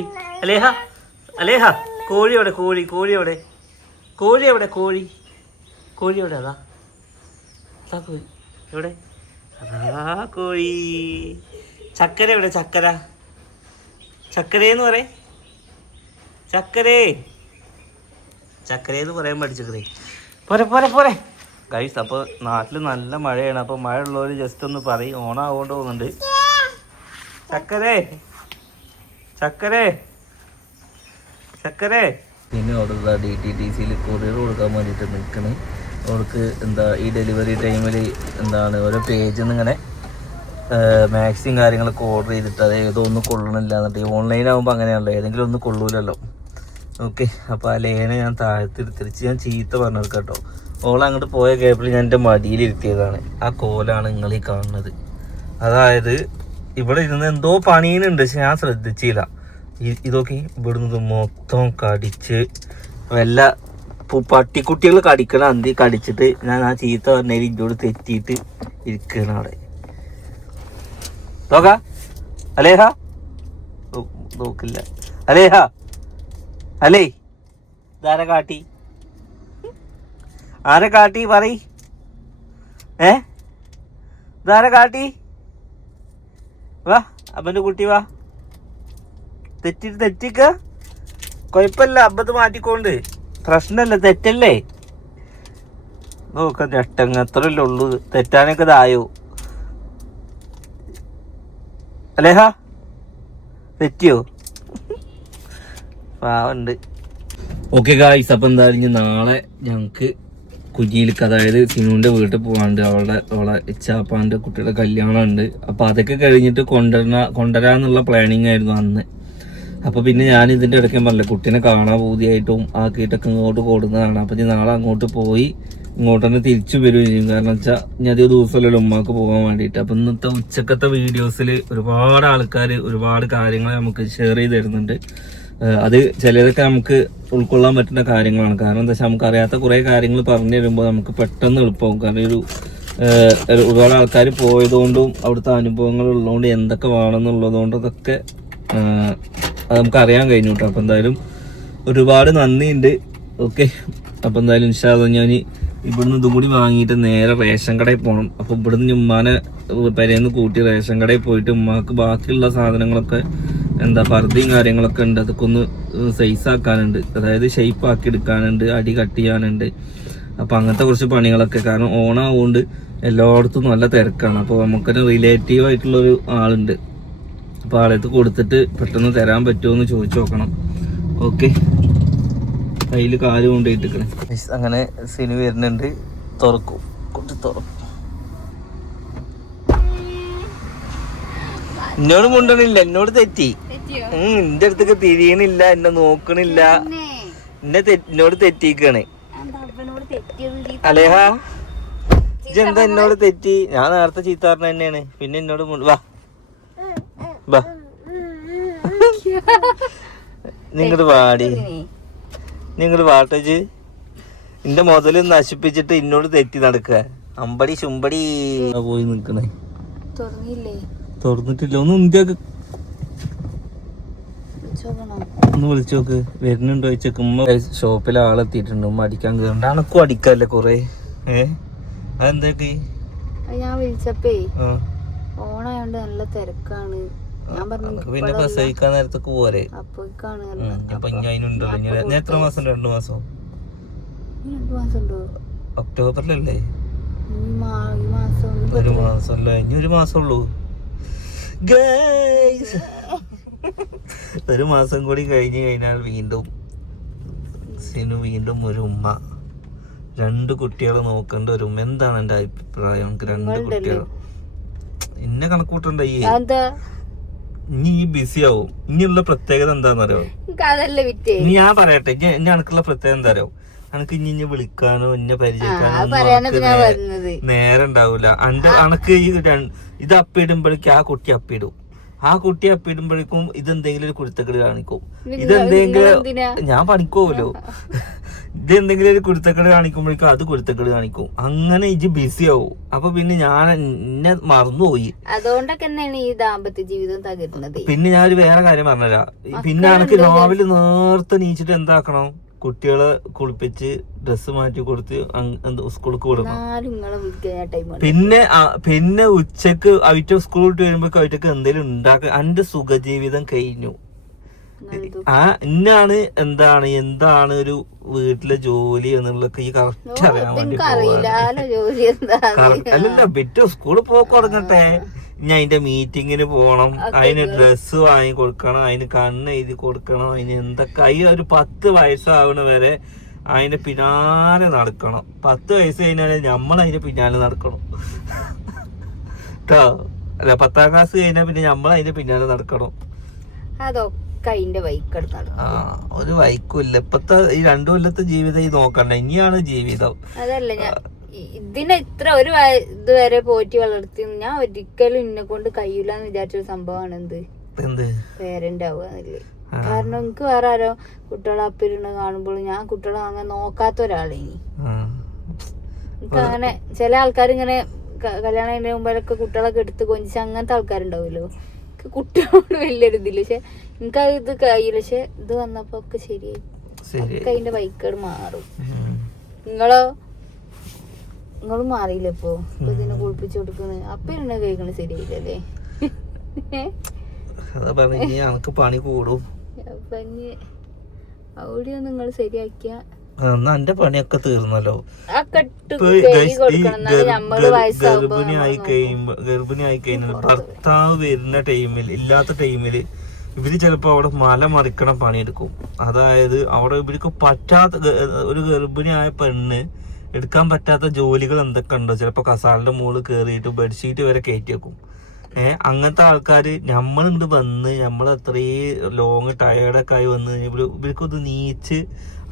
അലേഹ അലേഹ കോഴി എവിടെ കോഴി കോഴി എവിടെ കോഴി. എവിടെ കോഴി കോഴി എവിടെ അതാ. അതാ കോഴി. എവിടെ? അതാ കോഴി. ചക്കര എവിടെ ചക്കര. ചക്കരയെന്ന് പറയേ. ചക്കരേ. ചക്കരയെന്ന് പറയാൻ പഠിച്ചേ പോരെ പോരെ പോരെ. ഗൈസ് അപ്പോൾ നാട്ടിൽ നല്ല മഴയാണ്. അപ്പോൾ മഴ ഉള്ളവർ ജസ്റ്റ് ഒന്ന് പറയും. ഓണാകൊണ്ട് പോകുന്നുണ്ട്. ചക്കരേ. ചക്കരേ. ചക്കരേ. പിന്നെ അവിടെ ഡി ടി ടി സിയിൽ കൊറിയർ കൊടുക്കാൻ വേണ്ടിയിട്ട് നിൽക്കണ്. അവർക്ക് എന്താ ഈ ഡെലിവറി ടൈമിൽ എന്താണ് ഓരോ പേജിൽ ഇങ്ങനെ മാക്സിയും കാര്യങ്ങളൊക്കെ ഓർഡർ ചെയ്തിട്ട് അത് ഏതോ ഒന്നും കൊള്ളണില്ല എന്നിട്ട് ഓൺലൈൻ ആകുമ്പോൾ അങ്ങനെയാണല്ലോ. ഏതെങ്കിലും ഒന്നും കൊള്ളൂലല്ലോ. ഓക്കെ അപ്പോൾ ആ ലേനെ ഞാൻ താഴ്ത്തിരുത്തിരിച്ച് ഞാൻ ചീത്ത പറഞ്ഞു കേട്ടോ. ഓൾ അങ്ങോട്ട് പോയ കേപ്പിൽ ഞാൻ എന്റെ മടിയിലിരുത്തിയതാണ്. ആ കോലാണ് നിങ്ങൾ ഈ കാണുന്നത്. അതായത് ഇവിടെ ഇരുന്ന് എന്തോ പണീനുണ്ട് പക്ഷെ ഞാൻ ശ്രദ്ധിച്ചില്ല. ഇതൊക്കെ ഇവിടുന്ന് മൊത്തം കടിച്ച് വല്ല പട്ടിക്കുട്ടികൾ കടിക്കണ അന്തി കടിച്ചിട്ട് ഞാൻ ആ ചീത്ത പറഞ്ഞതിൽ ഇഞ്ചോട് തെറ്റിയിട്ട് ഇരിക്കണ അവിടെ. നോക്ക. അലേഹ. നോക്കില്ല. അലേഹ. അലേ. ഇതാരെ കാട്ടി? ആരെ കാട്ടി? പറയ്. ഏ? ഇതാരെ കാട്ടി? വാ അപ്പന്റെ കുട്ടി വാ. തെറ്റിട്ട് തെറ്റിക്ക. കുഴപ്പമില്ല അബദ്ധം മാറ്റിക്കൊണ്ട്. പ്രശ്നമല്ല തെറ്റല്ലേ? നോക്ക രട്ടങ്ങ അത്രല്ലേ ഉള്ളൂ. തെറ്റാനൊക്കെ ഇതായോ? അലേഹ തെറ്റിയോ? പാവുണ്ട്. ഓക്കെ ഗായ്സ് അപ്പം എന്തായാലും നാളെ ഞങ്ങൾക്ക് കുജിയിലേക്ക് അതായത് സിനുവിന്റെ വീട്ടിൽ പോകാണ്ട് അവളുടെ അവളെ ഇച്ചാപ്പാന്റെ കുട്ടിയുടെ കല്യാണം ഉണ്ട് അപ്പോൾ അതൊക്കെ കഴിഞ്ഞിട്ട് കൊണ്ടുവരണ കൊണ്ടുവരാന്നുള്ള പ്ലാനിങ് ആയിരുന്നു അന്ന്. അപ്പോൾ പിന്നെ ഞാൻ ഇതിന്റെ ഇടയ്ക്ക് പറഞ്ഞില്ല കുട്ടീനെ കാണാൻ പൂതിയായിട്ടും ആക്കിയിട്ടൊക്കെ ഇങ്ങോട്ട് കൊടുക്കുന്നതാണ്. അപ്പോൾ ഇനി നാളെ അങ്ങോട്ട് പോയി ഇങ്ങോട്ട് തന്നെ തിരിച്ചു വരും ചെയ്യും കാരണം വെച്ചാൽ ഇനി അധികം ദിവസമല്ലല്ലോ ഉമ്മാക്ക് പോകാൻ വേണ്ടിയിട്ട്. അപ്പം ഇന്നത്തെ ഉച്ചക്കത്തെ വീഡിയോസിൽ ഒരുപാട് ആൾക്കാർ ഒരുപാട് കാര്യങ്ങൾ നമുക്ക് ഷെയർ ചെയ്ത് തരുന്നുണ്ട്. അത് ചിലതൊക്കെ നമുക്ക് ഉൾക്കൊള്ളാൻ പറ്റുന്ന കാര്യങ്ങളാണ്. കാരണം എന്താ വെച്ചാൽ നമുക്ക് അറിയാത്ത കുറേ കാര്യങ്ങൾ പറഞ്ഞു തരുമ്പോൾ നമുക്ക് പെട്ടെന്ന് എളുപ്പമാകും കാരണം ഒരു ഒരു- ഒരുപാട് ആൾക്കാർ പോയതുകൊണ്ടും അവിടുത്തെ അനുഭവങ്ങൾ ഉള്ളതുകൊണ്ട് എന്തൊക്കെ വേണമെന്നുള്ളതുകൊണ്ട് അതൊക്കെ അത് നമുക്ക് അറിയാൻ കഴിഞ്ഞു കേട്ടോ. അപ്പം എന്തായാലും ഒരുപാട് നന്ദിയുണ്ട്. ഓക്കെ. അപ്പം എന്തായാലും ഇൻഷാദ് ഞാൻ ഇവിടുന്ന് ഇതും കൂടി വാങ്ങിയിട്ട് നേരെ റേഷൻ കടയിൽ പോകണം അപ്പം ഇവിടുന്ന് ഉമ്മാനെ പെരേന്ന് കൂട്ടി റേഷൻ കടയിൽ പോയിട്ട് ഉമ്മാക്ക് ബാക്കിയുള്ള സാധനങ്ങളൊക്കെ എന്താ പർദ്ദയും കാര്യങ്ങളൊക്കെ ഉണ്ട്. അതൊക്കെ ഒന്ന് സൈസ് ആക്കാനുണ്ട്. അതായത് ഷേപ്പ് ആക്കി എടുക്കാനുണ്ട് അടി കട്ട് ചെയ്യാനുണ്ട്. അപ്പോൾ അങ്ങനത്തെ കുറച്ച് പണികളൊക്കെ. കാരണം ഓണാവുകൊണ്ട് എല്ലായിടത്തും നല്ല തിരക്കാണ്. അപ്പോൾ നമുക്കൊരു റിലേറ്റീവ് ആയിട്ടുള്ളൊരു ആളുണ്ട്. അപ്പോൾ ആളെടുത്ത് കൊടുത്തിട്ട് പെട്ടെന്ന് തരാൻ പറ്റുമോ എന്ന് ചോദിച്ചു നോക്കണം. ഓക്കെ കയ്യിൽ കാൽ കൊണ്ടിട്ടിരിക്കണേ അങ്ങനെ സിനി വരുന്നുണ്ട്. തുറക്കും. കൊണ്ട് തുറക്കും. എന്നോട് മുണ്ടണില്ല എന്നോട് തെറ്റി. എന്റെ അടുത്തൊക്കെ തിരിയണില്ല എന്നെ നോക്കണില്ല. എന്നെ എന്നോട് തെറ്റിക്കാണ്. അലേഹ ഇജെന്താ എന്നോട് തെറ്റി? ഞാൻ നേരത്തെ ചീത്താറിന് തന്നെയാണ്. പിന്നെ എന്നോട് വാ. വാ. നിങ്ങൾ വാടി. നിങ്ങൾ വാട്ടജ് എന്റെ മുതൽ നശിപ്പിച്ചിട്ട് എന്നോട് തെറ്റി നടക്കുക. അമ്പടി ചുമ്പടി പോയി നിക്കണേ തുറന്നില്ലേ തുറന്നിട്ടില്ല. ഒന്ന് ഇന്ത്യയ്ക്ക് ഒന്ന് വിളിച്ചു നോക്ക്. വരുന്നുണ്ടോ ചോദിച്ചേക്ക്. ഉമ്മ ഷോപ്പിൽ ആളെത്തിയിട്ടുണ്ട്. ഉമ്മ അടിക്കാൻ കയറുന്നുണ്ട് അണക്കും അടിക്കല്ലേ കൊറേ? ഏ? അതെന്തൊക്കെ? അത് ഞാൻ വിളിച്ചപ്പേ ഓണായോണ്ട് നല്ല തിരക്കാണ്. അനക്ക് പിന്നെ പ്രസവിക്കാൻ നേരത്തൊക്കെ പോരെ? അപ്പൊ ഞാൻ എത്ര മാസം രണ്ടു മാസം? ഒക്ടോബറിലല്ലേ? ഒരു മാസം അല്ല ഇനി ഒരു മാസം ഉള്ളൂ. Guys. ഒരു മാസം കൂടി കഴിഞ്ഞു കഴിഞ്ഞാൽ വീണ്ടും സിനു വീണ്ടും ഒരു ഉമ്മ. രണ്ട് കുട്ടികളെ നോക്കേണ്ട ഒരു ഉമ്മ. എന്താണ് എന്റെ അഭിപ്രായം? എനിക്ക് രണ്ട് കുട്ടികൾ എന്നെ കണക്കൂട്ടണ്ട ഈ? നീ ബിസി ആവും. ഇനിയുള്ള പ്രത്യേകത എന്താണെന്നറിയോ? ഇനി ഞാൻ പറയട്ടെ. ഇനി എനിക്കുള്ള പ്രത്യേകത എന്താ അറിയോ? അനക്ക് ഇനി ഇനി വിളിക്കാനോ ഇന്നെ പരിചയക്കാനോ നേരം ഉണ്ടാവൂല. അന്റെ അനക്ക് ഈ ഇത് അപ്പിടുമ്പോഴേക്കും ആ കുട്ടി അപ്പിടും. ആ കുട്ടി അപ്പിടുമ്പോഴേക്കും ഇതെന്തെങ്കിലും ഒരു കുരുത്തക്കേട് കാണിക്കും. ഇതെന്തെങ്കിലും ഞാൻ പണിക്കോവല്ലോ ഇതെന്തെങ്കിലും ഒരു കുരുത്തക്കേട് കാണിക്കുമ്പോഴേക്കും അത് കുരുത്തക്കേട് കാണിക്കും. അങ്ങനെ ഇജ് ബിസി ആവും. അപ്പൊ പിന്നെ ഞാൻ എന്നെ മറന്നുപോയി. അതുകൊണ്ടൊക്കെ തന്നെയാണ് ഈ ദാമ്പത്യ ജീവിതം തകരുന്നത്. പിന്നെ ഞാൻ ഒരു വേറെ കാര്യം പറഞ്ഞുതരാം പിന്നെ എനിക്ക് രാവിലെ നേരത്തെ നീച്ചിട്ട് എന്താക്കണം? കുട്ടികളെ കുളിപ്പിച്ച് ഡ്രസ്സ് മാറ്റി കൊടുത്ത് സ്കൂളിൽ വിടുന്നു പിന്നെ പിന്നെ ഉച്ചയ്ക്ക് അവറ്റ സ്കൂൾ വിട്ട് വരുമ്പോ അവറ്റക്ക് എന്തെങ്കിലും ഉണ്ടാക്ക. എന്റെ സുഖജീവിതം കഴിഞ്ഞു. ആ ഇന്നാണ് എന്താണ് എന്താണ് ഒരു വീട്ടിലെ ജോലി എന്നുള്ളതൊക്കെ ഈ കറക്റ്റ് അറിയാൻ വേണ്ടി. അല്ലല്ല ബിറ്റ് സ്കൂളിൽ പോക്ക് തുടങ്ങട്ടെ. ഇനി അതിന്റെ മീറ്റിങ്ങിന് പോകണം അതിന് ഡ്രസ്സ് വാങ്ങി കൊടുക്കണം. അതിന് കണ്ണ് എഴുതി കൊടുക്കണം. അതിന് എന്തൊക്കെ ഈ ഒരു പത്ത് വയസ്സാവണ വരെ അതിന്റെ പിന്നാലെ നടക്കണം. പത്ത് വയസ്സ് കഴിഞ്ഞാൽ നമ്മൾ അതിന്റെ പിന്നാലെ നടക്കണം. കേട്ടോ അല്ല പത്താം ക്ലാസ് കഴിഞ്ഞാൽ പിന്നെ നമ്മൾ അതിന്റെ പിന്നാലെ നടക്കണം. അതിന്റെ ആ ഒരു വൈക്കില്ല ഇപ്പത്തെ ഈ രണ്ടു കൊല്ലത്തെ ജീവിതം ഈ നോക്കണ്ട. ഇനിയാണ് ജീവിതം. അതല്ല ഞാൻ ഇതിനെ ഇത്ര ഒരു ഇതുവരെ പോറ്റി വളർത്തി ഞാൻ ഒരിക്കലും എന്നെ കൊണ്ട് കഴിയൂലെന്ന് വിചാരിച്ചൊരു സംഭവമാണ് എന്ത്? എന്ത്? പേരന്റ് ആവുക കാരണം എനിക്ക് വേറെ ആരോ കുട്ടികളെ അപ്പിരുന്ന് കാണുമ്പോൾ ഞാൻ കുട്ടികളെ അങ്ങനെ നോക്കാത്ത ഒരാളേനി ആ. എനിക്ക് അങ്ങനെ ചില ആൾക്കാർ ഇങ്ങനെ കല്യാണം കഴിഞ്ഞ മുമ്പിലൊക്കെ കുട്ടികളൊക്കെ എടുത്ത് കൊഞ്ചിച്ച് അങ്ങനത്തെ ആൾക്കാരുണ്ടാവുമല്ലോ. എനിക്ക് കുട്ടികളോട് വലിയൊരു ഇതില്ല. പക്ഷെ എനിക്ക് ഇത് കഴിയില്ല. പക്ഷെ ഇത് വന്നപ്പോ ഒക്കെ ശരിയായി. ഒക്കെ അതിന്റെ ബൈക്കേട് മാറും. നിങ്ങളോ? നിങ്ങളും മാറിയില്ല ഇപ്പൊ? ഇതിനെ കുളിപ്പിച്ചു കൊടുക്കുന്നത് അപ്പൊ എന്നെ കഴിക്കണ ശരിയായില്ലല്ലേ പണി കൂടും. അപ്പൊ അവിടെ നിങ്ങൾ ശരിയാക്കിയ എന്റെ പണിയൊക്കെ തീർന്നല്ലോ. ഗർഭിണി ആയി കഴിയുമ്പോ ഗർഭിണി ആയി ഗർഭിണിയായി ഗർഭിണിയായി കഴിഞ്ഞാൽ ഭർത്താവ് വരുന്ന ടൈമിൽ ഇല്ലാത്ത ടൈമിൽ ഇവർ ചിലപ്പോ അവിടെ മല മറിക്കണ പണിയെടുക്കും. അതായത് അവിടെ ഇവർക്ക് പറ്റാത്ത ഒരു ആയ പെണ്ണ് എടുക്കാൻ പറ്റാത്ത ജോലികൾ എന്തൊക്കെ ഉണ്ടോ? ചിലപ്പോ കസാലിന്റെ മുകളിൽ കയറിയിട്ട് ബെഡ്ഷീറ്റ് വരെ കയറ്റി വെക്കും ഏഹ് അങ്ങനത്തെ ആൾക്കാര് നമ്മളിങ്ങോട്ട് വന്ന് നമ്മൾ അത്രയും ലോങ് ടയേർഡൊക്കെ ആയി വന്ന് കഴിഞ്ഞാൽ ഇവർ ഇവർക്കൊന്ന് നീച്ച്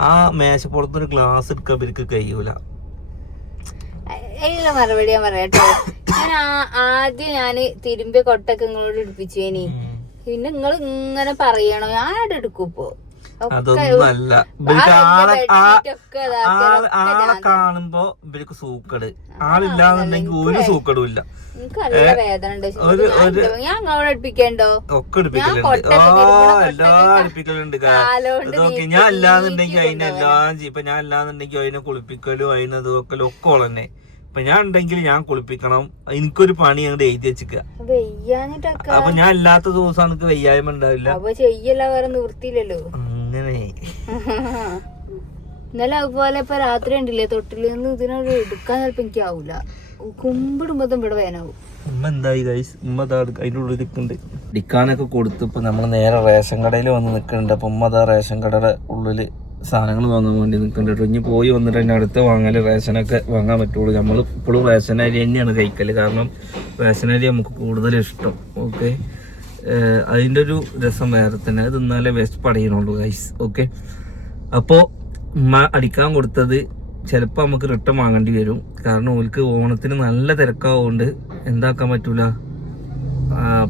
ആ മേശപ്പുറത്തൊരു ഗ്ലാസ് എടുക്കാൻ ഇവർക്ക് കഴിയൂല. അതിനുള്ള മറുപടി ഞാൻ പറയാട്ടോ ഞാൻ ആദ്യം ഞാൻ തിരുമ്പി കൊട്ടൊക്കെ ഇങ്ങളോട് എടുപ്പിച്ചു ഇനി പിന്നെ നിങ്ങൾ ഇങ്ങനെ പറയണോ? ഞാൻ എടുക്കും ഇപ്പൊ. ഒക്കെ അതൊന്നും ആ ആളെ കാണുമ്പോ ഇവർക്ക് സൂക്കട്. ആളില്ലാന്നുണ്ടെങ്കിൽ ഒരു സൂക്കടും ഇല്ല. ഞാൻ അല്ലാന്നുണ്ടെങ്കിൽ അതിനെ എല്ലാം ഇപ്പൊ ഞാൻ അല്ലാന്നുണ്ടെങ്കിൽ അതിനെ കുളിപ്പിക്കലും അതിനെ ഇതൊക്കെ ഒക്കെ ഉള്ളന്നെ ഇപ്പൊ ഞാൻ ഉണ്ടെങ്കിൽ ഞാൻ കുളിപ്പിക്കണം. എനിക്കൊരു പണി അങ്ങോട്ട് എഴുതി വെയ്യാഞ്ഞിട്ടൊക്കെ. അപ്പൊ ഞാൻ അല്ലാത്ത ദിവസം എനിക്ക് വയ്യായ്മ ഉണ്ടാവില്ല. ചെയ്യല്ല വേറെ നിവൃത്തിയില്ലല്ലോ. അങ്ങനെ ഇന്നലെ അതുപോലെ ഇപ്പൊ രാത്രി ഉണ്ടില്ലേ തൊട്ടിൽ നിന്ന് ഇതിനോട് എടുക്കാൻ ചിലപ്പോ എനിക്ക് ആവൂല. കുമ്പിടുമ്പോ ഇവിടെ വേനാവും ഉമ്മ എന്തായി ഗൈസ് ഉമ്മ അതാ അതിന്റെ ഉള്ളിൽ നിൽക്കുന്നുണ്ട്. ഡിക്കാനൊക്കെ കൊടുത്ത് ഇപ്പൊ നമ്മൾ നേരെ റേഷൻ കടയിൽ വന്ന് നിൽക്കുന്നുണ്ട്. അപ്പൊ ഉമ്മ അതാ റേഷൻ കടയുടെ ഉള്ളിൽ സാധനങ്ങൾ വാങ്ങാൻ വേണ്ടി നിൽക്കുന്നുണ്ട് കേട്ടോ. ഇനി പോയി വന്നിട്ട് തന്നെ അടുത്ത് വാങ്ങൽ റേഷനൊക്കെ വാങ്ങാൻ പറ്റുള്ളൂ. നമ്മൾ ഇപ്പോഴും റേഷൻ അരി തന്നെയാണ് കഴിക്കൽ. കാരണം റേഷൻ അരി നമുക്ക് കൂടുതൽ ഇഷ്ടം. ഓക്കെ? അതിന്റെ ഒരു രസം വേറെ തന്നെ. അത് തിന്നാലേ വേസ്റ്റ് പടയണുള്ളൂ ഗൈസ് ഓക്കെ അപ്പോൾ ഉമ്മ അടിക്കാൻ കൊടുത്തത് ചിലപ്പോൾ നമുക്ക് റിട്ടേൺ വാങ്ങേണ്ടി വരും. കാരണം ഓൽക്ക് ഓണത്തിന് നല്ല തിരക്കാവുകൊണ്ട് എന്താക്കാൻ പറ്റൂല.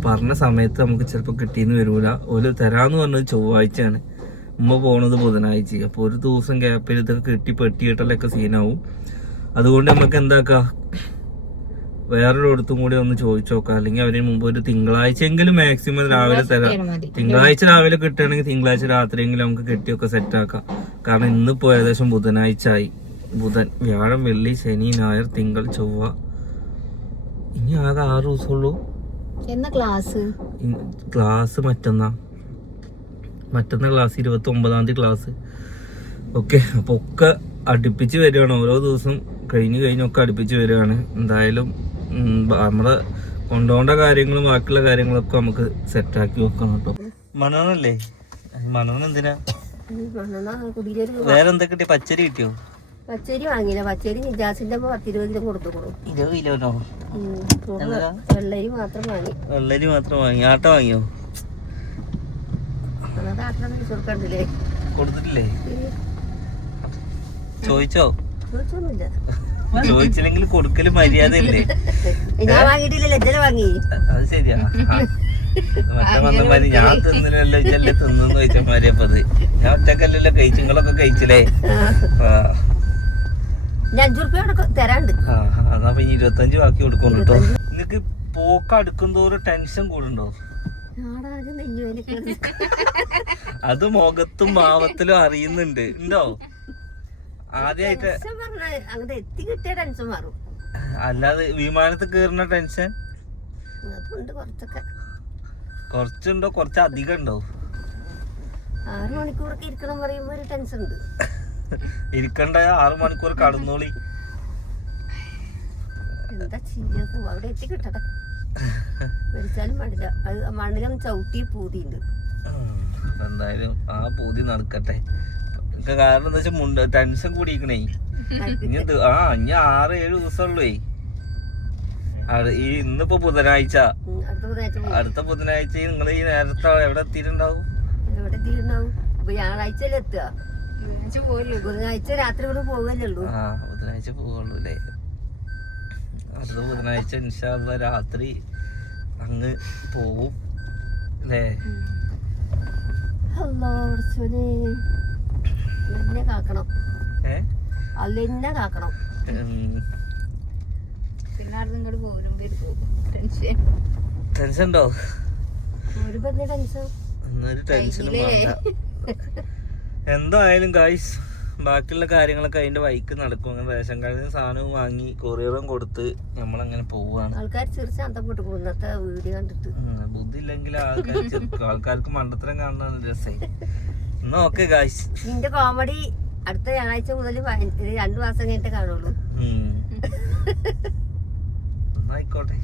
പറഞ്ഞ സമയത്ത് നമുക്ക് ചിലപ്പോൾ കിട്ടിയെന്ന് വരൂല. ഓൽ തരാന്ന് പറഞ്ഞത് ചൊവ്വാഴ്ചയാണ്. ഉമ്മ പോണത് ബുധനാഴ്ച. അപ്പോൾ ഒരു ദിവസം ഗ്യാപ്പിൽ ഇതൊക്കെ കിട്ടി പെട്ടിയിട്ടലൊക്കെ സീനാവും അതുകൊണ്ട് നമുക്ക് എന്താക്കാം? വേറൊരു ഇടത്തും കൂടി ഒന്ന് ചോദിച്ചു നോക്കാം അല്ലെങ്കിൽ അവർ മുമ്പ് ഒരു തിങ്കളാഴ്ചയെങ്കിലും മാക്സിമം രാവിലെ തരാം. തിങ്കളാഴ്ച രാവിലെ കിട്ടുകയാണെങ്കിൽ തിങ്കളാഴ്ച രാത്രിയെങ്കിലും നമുക്ക് കെട്ടിയൊക്കെ സെറ്റ് ആക്കാം. കാരണം ഇന്നിപ്പോ ഏകദേശം ബുധനാഴ്ച ആയി. ബുധൻ വ്യാഴം വെള്ളി ശനി ഞായർ തിങ്കൾ ചൊവ്വ. ഇനി ആകെ ആറ് ദിവസമുള്ളൂ. ക്ലാസ് മറ്റന്നാ. മറ്റന്നാ ക്ലാസ് ഇരുപത്തി ഒമ്പതാം തീയതി ക്ലാസ് ഓക്കെ അപ്പൊ ഒക്കെ അടുപ്പിച്ച് വരികയാണ്. ഓരോ ദിവസം കഴിഞ്ഞ് കഴിഞ്ഞൊക്കെ അടുപ്പിച്ച് വരികയാണ്. എന്തായാലും നമ്മളെ കൊണ്ടുപോകേണ്ട കാര്യങ്ങളും ബാക്കിയുള്ള കാര്യങ്ങളൊക്കെ നമുക്ക് സെറ്റാക്കി വെക്കണം കേട്ടോ. മണനല്ലേ മണന എന്തിനാ? വേറെ എന്താ കിട്ടിയ? പച്ചരി കിട്ടിയോ? പച്ചരി വാങ്ങിയില്ല. പച്ചരി നിജാസിന്റെ അമ്മ പത്തിരുപത് കിലോ കൊടുത്തുകൊള്ളു ഇരുപത് കിലോനോ? വെള്ളരി മാത്രം വാങ്ങി. വെള്ളരി മാത്രം വാങ്ങി. ആട്ട വാങ്ങിയോ? കൊടുത്തിട്ടില്ലേ? ചോദിച്ചോ? ചോദിച്ചൊന്നുമില്ല. ചോദിച്ചില്ലെങ്കിൽ കൊടുക്കൽ മര്യാദ ഇല്ലേ ഞാൻ വാങ്ങിയിട്ടില്ല ലജ്ജന വാങ്ങി. അത് ശരിയാ. മറ്റേ വന്ന മാതിരി ഞാൻ തിന്നില്ലല്ലോ ഇതല്ലേ തിന്നു ചോദിച്ച മാതിരി അപ്പൊ അത്. ഞാൻ ഒറ്റക്കല്ലല്ലോ കഴിച്ചിങ്ങളൊക്കെ കഴിച്ചില്ലേ? തരാണ്ട്. ഇരുപത്തഞ്ച് ബാക്കി കൊടുക്കും കേട്ടോ. നിനക്ക് പോക്ക് അടുക്കും തോറും ടെൻഷൻ കൂടുണ്ടോ? അത് മുഖത്തും ഭാവത്തിലും അറിയുന്നുണ്ട്. ഉണ്ടോ? ആദ്യമായിട്ട് അങ്ങോട്ട് എത്തി കിട്ടിയ ടെൻഷൻ മാറും. അല്ലാതെ വിമാനത്തിൽ കയറുന്ന ടെൻഷൻ? കുറച്ചൊക്കെ. കുറച്ചുണ്ടോ? കുറച്ച് അധികം ഉണ്ടോ ആറ് മണിക്കൂറൊക്കെ ഇരിക്കണം പറയുമ്പോ ഒരു ടെൻഷൻ ഉണ്ട് ഇരിക്കണ്ട? ആറു മണിക്കൂർ കടന്നോളി. എന്താ ചെയ്യാ? അവിടെ എത്തി കിട്ടട്ടെ. മരിച്ചാലും മടില്ല. അത് മണ്ണിലും ചവിട്ടി പൂതിയുണ്ട്. എന്തായാലും ആ പൂതി നടക്കട്ടെ. കാരണം എന്താ വെച്ചാൽ മുണ്ട് ടെൻഷൻ കൂടിയിരിക്കണേ. ഇനി ഇത് ആ ഇനി ആറ് ഏഴ് ദിവസമുള്ളേ ഈ ഇന്നിപ്പോ ബുധനാഴ്ച. അടുത്ത ബുധനാഴ്ച നിങ്ങൾ ഈ നേരത്തെ എവിടെ എത്തിയിട്ടുണ്ടാവും? ബുധനാഴ്ച രാത്രി ആ ബുധനാഴ്ച പോവുള്ളൂ അല്ലേ? അടുത്ത ബുധനാഴ്ച ഇൻഷാല്ല രാത്രി അങ്ങ് പോവും. അല്ലേ? അല്ലോ കാക്കണം. അല്ലെന്നെ കാക്കണം. പിന്നെ അവിടെ ടെൻഷൻ ടെൻഷൻ. ഉണ്ടോ ഒരു പറഞ്ഞ ടെൻഷൻ. എന്നൊരു ടെൻഷനും? എന്തായാലും ഗായ്സ് ബാക്കിയുള്ള കാര്യങ്ങളൊക്കെ അതിന്റെ വൈക്ക് നടക്കും. അങ്ങനെ റേഷൻ കാർഡിൽ നിന്ന് സാധനവും വാങ്ങി കൊറിയറും കൊടുത്ത് നമ്മളങ്ങനെ പോവാണ്. ആൾക്കാർ വീഡിയോ കണ്ടിട്ട്. ബുദ്ധി ഇല്ലെങ്കിൽ ആൾക്കാർ ആൾക്കാർക്ക് മണ്ടത്തരം കാണാൻ രസമായി എന്നാ ഓക്കെ ഗായ്സ് നിന്റെ കോമഡി അടുത്ത ഞായറാഴ്ച മുതൽ രണ്ടു മാസം കഴിഞ്ഞിട്ട് കാണുള്ളൂ. എന്നായിക്കോട്ടെ